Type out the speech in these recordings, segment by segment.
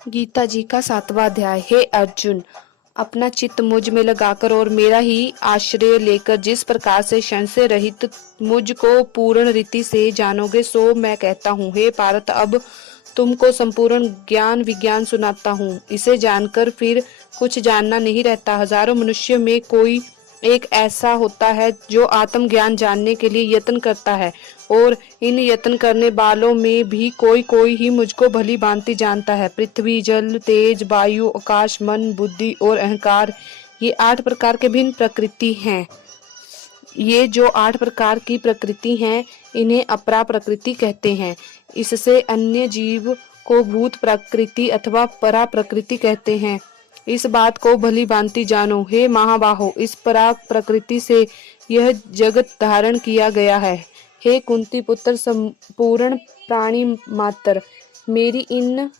गीता जी का 7वां अध्याय। हे अर्जुन, अपना चित्त मुझ में लगाकर और मेरा ही आश्रय लेकर जिस प्रकार से संशय रहित मुझ को पूर्ण रीति से जानोगे सो मैं कहता हूँ। हे पार्थ, अब तुमको संपूर्ण ज्ञान विज्ञान सुनाता हूँ। इसे जानकर फिर कुछ जानना नहीं रहता। हजारों मनुष्य में कोई एक ऐसा होता है जो आत्म ज्ञान जानने के लिए यत्न करता है, और इन यत्न करने वालों में भी कोई कोई ही मुझको भली भांति जानता है। पृथ्वी, जल, तेज, वायु, आकाश, मन, बुद्धि और अहंकार, ये 8 प्रकार के भिन्न प्रकृति हैं। ये जो 8 प्रकार की प्रकृति हैं, इन्हें अपरा प्रकृति कहते हैं। इससे अन्य जीव को भूत प्रकृति अथवा परा प्रकृति कहते हैं। इस बात को भली भांति जानो। हे महाबाहो, इस परा प्रकृति से यह जगत धारण किया गया है। हे कुंती पुत्र संपूर्ण प्राणी मात्र मेरी इन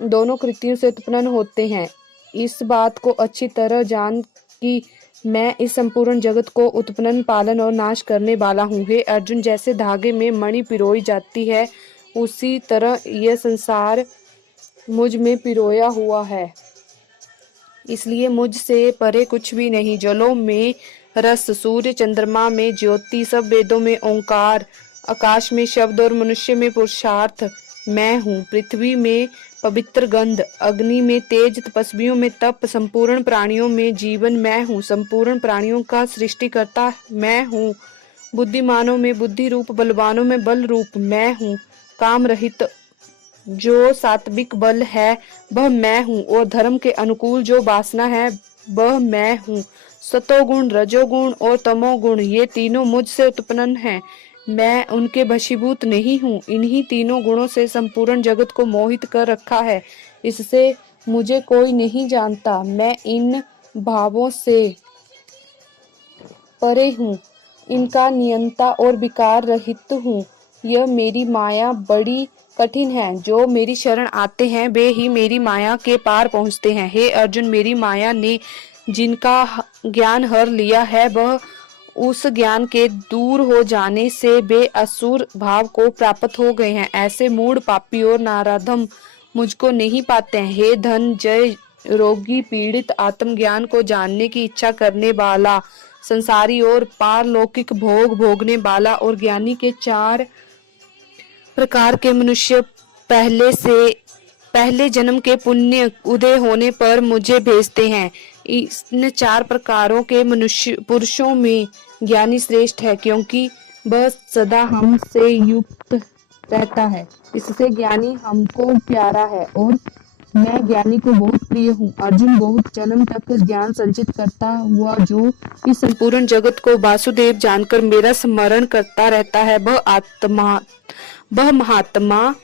दोनों कृतियों से उत्पन्न होते हैं। इस बात को अच्छी तरह जान कि मैं इस संपूर्ण जगत को उत्पन्न, पालन और नाश करने वाला हूँ। हे अर्जुन, जैसे धागे में मणि पिरोई जाती है, उसी तरह यह संसार मुझ में पिरोया हुआ है। इसलिए मुझसे परे कुछ भी नहीं। जलों में रस, सूर्य चंद्रमा में ज्योति, सब वेदों में ओंकार, आकाश में शब्द और मनुष्य में पुरुषार्थ मैं हूँ। पृथ्वी में पवित्र गंध, अग्नि में तेज, तपस्वियों में तप, संपूर्ण प्राणियों में जीवन मैं हूँ। संपूर्ण प्राणियों का सृष्टिकर्ता मैं हूँ। बुद्धिमानों में बुद्धि रूप, बलवानों में बल रूप मैं हूँ। काम रहित जो सात्विक बल है वह मैं हूँ, और धर्म के अनुकूल जो वासना है वह मैं हूँ। सतोगुण, रजोगुण और तमोगुण, ये तीनों मुझसे उत्पन्न हैं। मैं उनके वशीभूत नहीं हूँ। इन्हीं तीनों गुणों से संपूर्ण जगत को मोहित कर रखा है। इससे मुझे कोई नहीं जानता। मैं इन भावों से परे हूँ, इनका नियंता और विकार रहित हूँ। यह मेरी माया बड़ी कठिन है। जो मेरी शरण आते हैं वे ही मेरी माया के पार पहुँचते हैं। हे अर्जुन, मेरी माया ने जिनका ज्ञान हर लिया है, वह उस ज्ञान के दूर हो जाने से वे असुर भाव को प्राप्त हो गए हैं। ऐसे मूढ़, पापी और नाराधम मुझको नहीं पाते हैं। हे धन जय, रोगी, पीड़ित, आत्मज्ञान को जानने की इच्छा करने वाला, संसारी और पारलौकिक भोग भोगने वाला और ज्ञानी के 4 प्रकार के मनुष्य पहले जन्म के पुण्य उदय होने पर मुझे भेजते हैं। इन 4 प्रकारों के मनुष्य पुरुषों में ज्ञानी श्रेष्ठ है, क्योंकि वह सदा हमसे युक्त रहता है। इससे ज्ञानी हमको प्यारा है, और मैं ज्ञानी को बहुत प्रिय हूँ। अर्जुन, बहुत जन्म तक ज्ञान संचित करता हुआ जो इस संपूर्ण जगत को वासुदेव जानकर मेरा स्मरण करता रहता है, वह महात्मा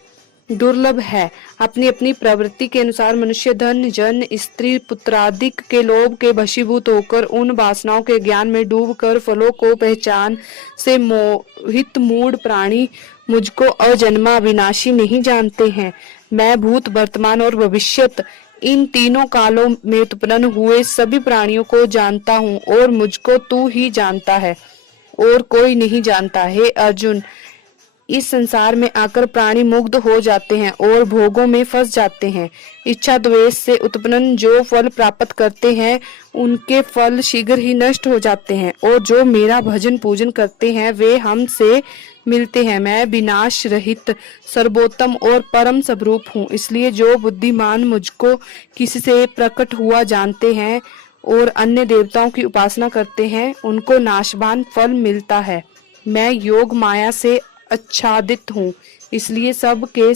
दुर्लभ है। अपनी अपनी प्रवृत्ति के अनुसार मनुष्य धन, जन, स्त्री, पुत्रादिक के लोभ के वशीभूत होकर उन वासनाओं के ज्ञान में डूबकर फलों को पहचान से मोहित मूढ़ प्राणी मुझको अजन्मा विनाशी नहीं जानते हैं। मैं भूत, वर्तमान और भविष्यत, इन तीनों कालों में उत्पन्न हुए सभी प्राणियों को जानता हूँ, और मुझको तू ही जानता है और कोई नहीं जानता। हे अर्जुन, इस संसार में आकर प्राणी मुग्ध हो जाते हैं और भोगों में फंस जाते हैं। इच्छा द्वेष से उत्पन्न जो फल प्राप्त करते हैं, उनके फल शीघ्र ही नष्ट हो जाते हैं, और जो मेरा भजन पूजन करते हैं वे हमसे मिलते हैं। मैं विनाश रहित, सर्वोत्तम और परम स्वरूप हूँ। इसलिए जो बुद्धिमान मुझको किसी से प्रकट हुआ जानते हैं और अन्य देवताओं की उपासना करते हैं, उनको नाशवान फल मिलता है। मैं योग माया से आच्छादित हूँ, इसलिए सब के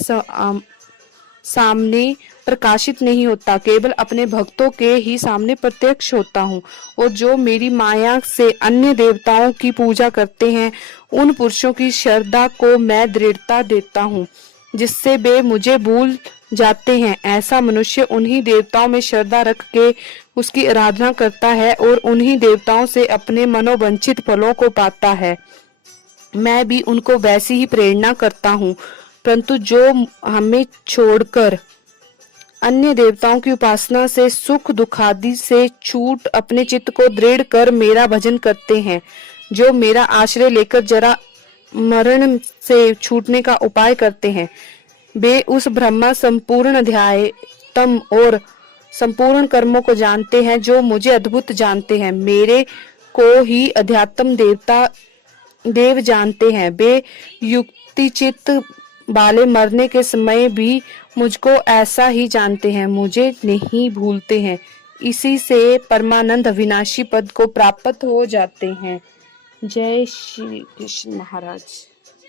सामने प्रकाशित नहीं होता, केवल अपने भक्तों के ही सामने प्रत्यक्ष होता हूँ। और जो मेरी माया से अन्य देवताओं की पूजा करते हैं, उन पुरुषों की श्रद्धा को मैं दृढ़ता देता हूँ, जिससे वे मुझे भूल जाते हैं। ऐसा मनुष्य उन्हीं देवताओं में श्रद्धा रख के उसकी आराधना करता है और उन्हीं देवताओं से अपने मनोवांछित फलों को पाता है। मैं भी उनको वैसी ही प्रेरणा करता हूँ, परंतु जो हमें छोड़कर अन्य देवताओं की उपासना से सुख दुखादि से छूट अपने चित्त को दृढ़ कर मेरा भजन करते हैं, जो मेरा आश्रय लेकर जरा मरण से छूटने का उपाय करते हैं, वे उस ब्रह्मा संपूर्ण अध्याय उत्तम और संपूर्ण कर्मों को जानते हैं, जो मुझे अद्भुत जानते हैं, मेरे को ही अध्यात्म देव जानते हैं। वे युक्तिचित वाले मरने के समय भी मुझको ऐसा ही जानते हैं, मुझे नहीं भूलते हैं। इसी से परमानंद अविनाशी पद को प्राप्त हो जाते हैं। जय श्री कृष्ण महाराज।